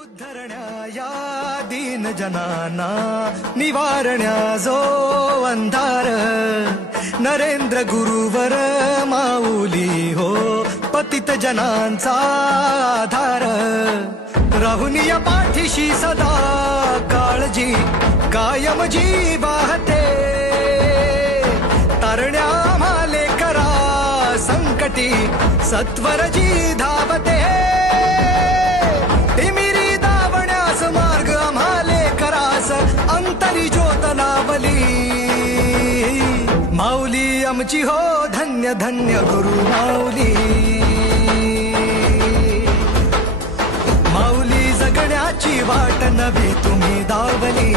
उद्धरण्या या दीन जनाना निवारण्या जो अंधार नरेंद्र गुरुवर माऊली हो पतित जनांचा आधार राहुन या पाठीशी सदा काळजी कायम जी वाहते तरण्या आम्हाले करा संकटी सत्वर जी धावते तिमिरी दावण्यास मार्ग आम्हाले करास अंतरी ज्योत लावली माऊली आमची हो धन्य धन्य गुरु माऊली माऊली जगण्याची वाट नवी तुम्ही दावली